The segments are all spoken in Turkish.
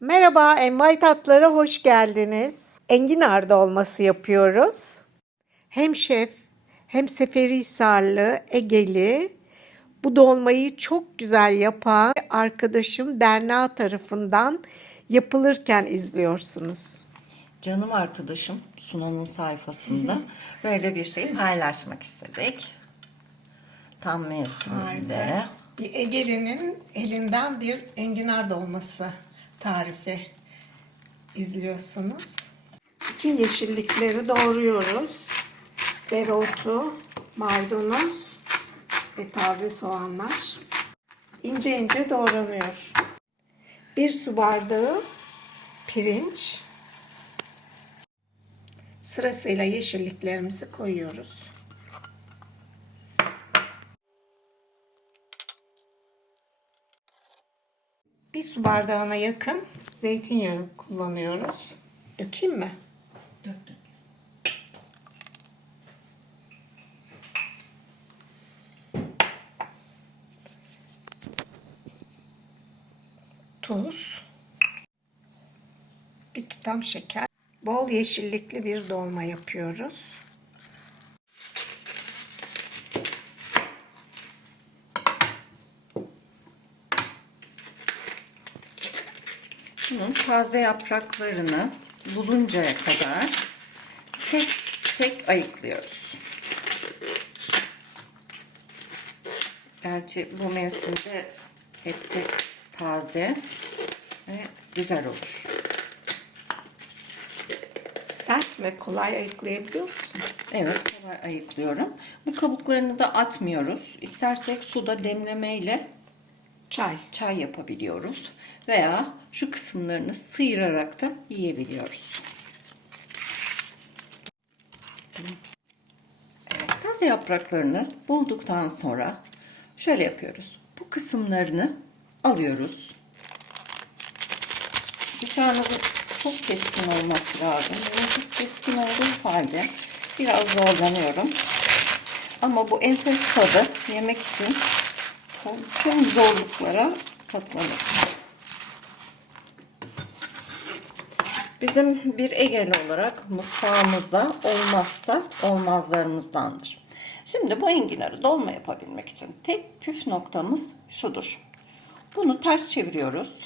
Merhaba, Envai Tatlılara hoş geldiniz. Enginar dolması yapıyoruz. Hem şef hem Seferihisarlı, Egeli bu dolmayı çok güzel yapan arkadaşım Berna tarafından yapılırken izliyorsunuz. Canım arkadaşım Sunan'ın sayfasında böyle bir şey paylaşmak istedik. Tam mevsiminde. Bir Egeli'nin elinden bir enginar dolması tarifi izliyorsunuz. Bütün yeşillikleri doğruyoruz. Dereotu, maydanoz ve taze soğanlar ince ince doğranıyor. Bir su bardağı pirinç. Sırasıyla yeşilliklerimizi koyuyoruz. Su bardağına yakın zeytinyağı kullanıyoruz. Dökeyim mi? Dök dök. Tuz. Bir tutam şeker. Bol yeşillikli bir dolma yapıyoruz. Bunun taze yapraklarını buluncaya kadar tek tek ayıklıyoruz. Gerçi bu mevsimde hepsi taze ve güzel olur. Sert ve kolay ayıklayabiliyor musun? Evet kolay ayıklıyorum. Bu kabuklarını da atmıyoruz. İstersek suda demlemeyle Çay. çay yapabiliyoruz. Veya şu kısımlarını sıyırarak da yiyebiliyoruz. Evet, taze yapraklarını bulduktan sonra şöyle yapıyoruz. Bu kısımlarını alıyoruz. Bıçağınızın çok keskin olması lazım. Benim çok keskin olduğu halde biraz zorlanıyorum. Ama bu enfes tadı yemek için tüm zorluklara katlanır. Bizim bir Egeli olarak mutfağımızda olmazsa olmazlarımızdandır. Şimdi bu enginarı dolma yapabilmek için tek püf noktamız şudur. Bunu ters çeviriyoruz.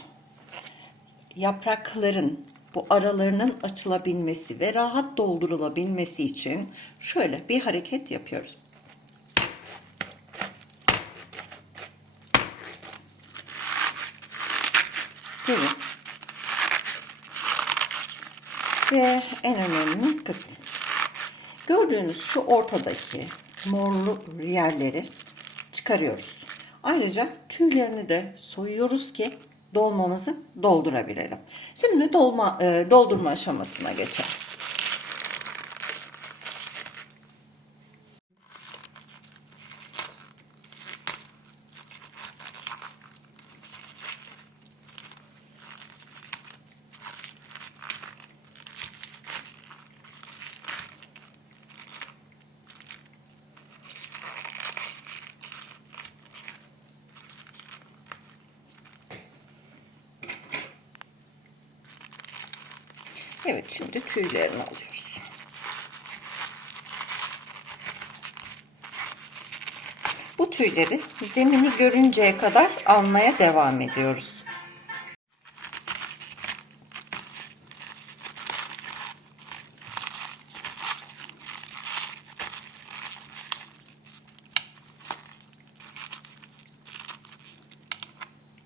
Yaprakların bu aralarının açılabilmesi ve rahat doldurulabilmesi için şöyle bir hareket yapıyoruz. Evet. Ve en önemli kısım. Gördüğünüz şu ortadaki morlu yerleri çıkarıyoruz. Ayrıca tüylerini de soyuyoruz ki dolmamızı doldurabilelim. Şimdi dolma e, doldurma aşamasına geçelim. Evet şimdi tüylerini alıyoruz. Bu tüyleri zemini görünceye kadar almaya devam ediyoruz.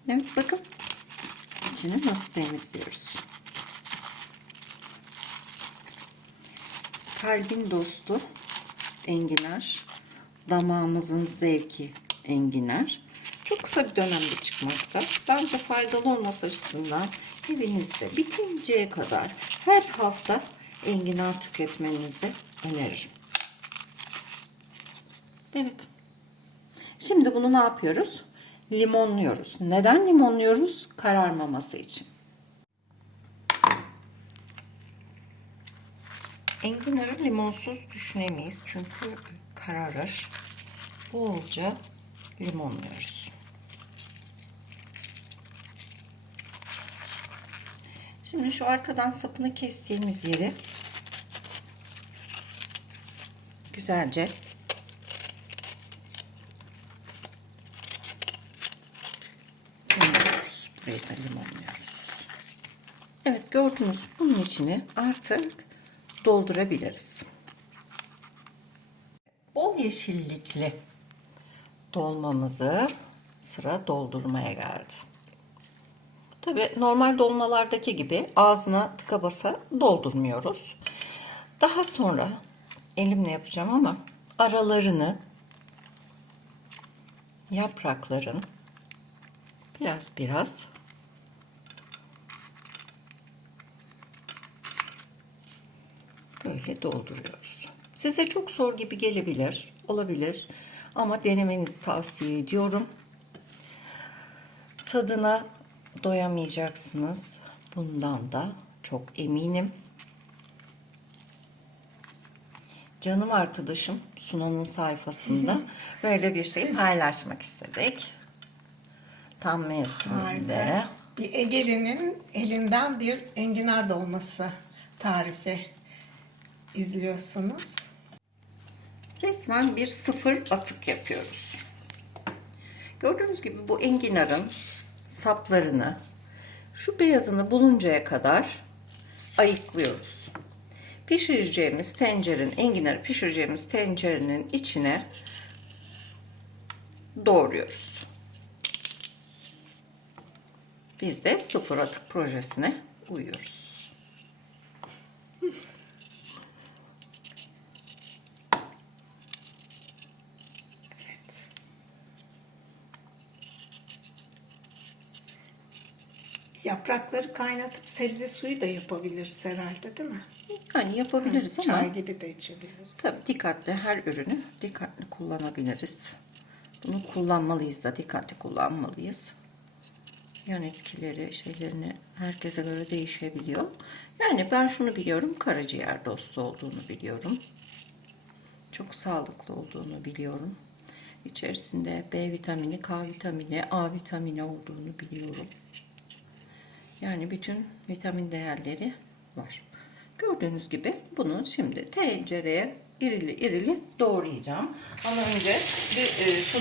Evet bakın içini nasıl temizliyoruz. Kalbin dostu enginar, damağımızın zevki enginar. Çok kısa bir dönemde çıkmakta. Bence faydalı olması açısından evinizde bitinceye kadar her hafta enginar tüketmenizi öneririm. Evet. Şimdi bunu ne yapıyoruz? Limonluyoruz. Neden limonluyoruz? Kararmaması için. Enginarı limonsuz düşünemeyiz çünkü kararır. Bolca limonluyoruz. Şimdi şu arkadan sapını kestiğimiz yeri güzelce temizliyoruz. Burayı da limonluyoruz. Evet gördünüz bunun içini artık doldurabiliriz. Bol yeşillikli dolmamızı sıra doldurmaya geldi. Tabi normal dolmalardaki gibi ağzına tıka basa doldurmuyoruz. Daha sonra elimle yapacağım ama aralarını yaprakların biraz biraz böyle dolduruyoruz. Size çok zor gibi gelebilir, olabilir ama denemenizi tavsiye ediyorum. Tadına doyamayacaksınız. Bundan da çok eminim. Canım arkadaşım Sunan'ın sayfasında böyle bir şey paylaşmak istedik. Tam mevsiminde. Bir Ege'linin elinden bir enginar dolması tarifi izliyorsunuz. Resmen bir sıfır atık yapıyoruz. Gördüğünüz gibi bu enginarın saplarını şu beyazını buluncaya kadar ayıklıyoruz. Pişireceğimiz tencerenin, enginarı pişireceğimiz tencerenin içine doğruyoruz. Biz de sıfır atık projesine uyuyoruz. Evet. Yaprakları kaynatıp sebze suyu da yapabiliriz herhalde değil mi? Yani yapabiliriz ama Çay gibi de içebiliriz. Tabii dikkatli her ürünü dikkatli kullanabiliriz. Bunu kullanmalıyız da dikkatli kullanmalıyız. Yan etkileri şeylerini herkese göre değişebiliyor. Yani ben şunu biliyorum karaciğer dostu olduğunu biliyorum. Çok sağlıklı olduğunu biliyorum. İçerisinde B vitamini, K vitamini, A vitamini olduğunu biliyorum. Yani bütün vitamin değerleri var. Gördüğünüz gibi bunu şimdi tencereye irili irili doğrayacağım. Ama önce bir e, su-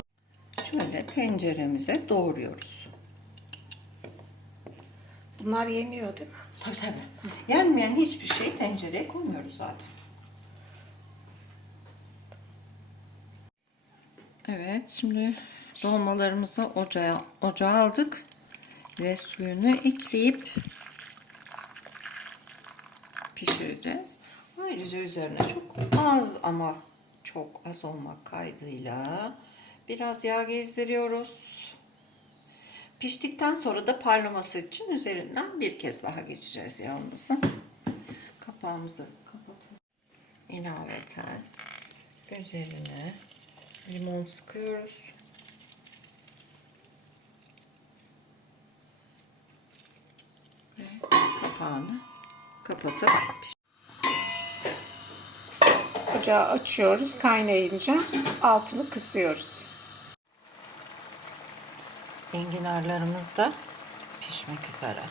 şöyle tenceremize doğruyoruz. Bunlar yeniyor değil mi? Tabii tabii. Yenmeyen hiçbir şey tencereye koymuyoruz zaten. Evet şimdi dolmalarımızı ocağa, ocağa aldık ve suyunu ekleyip pişireceğiz. Ayrıca üzerine çok az ama çok az olmak kaydıyla biraz yağ gezdiriyoruz. Piştikten sonra da parlaması için üzerinden bir kez daha geçeceğiz yağımızı. Kapağımızı kapatalım. İlaveten üzerine limon sıkıyoruz. Ve kapağını kapatıp Ocağı açıyoruz. Kaynayınca altını kısıyoruz. enginarlarımız da pişmek üzere.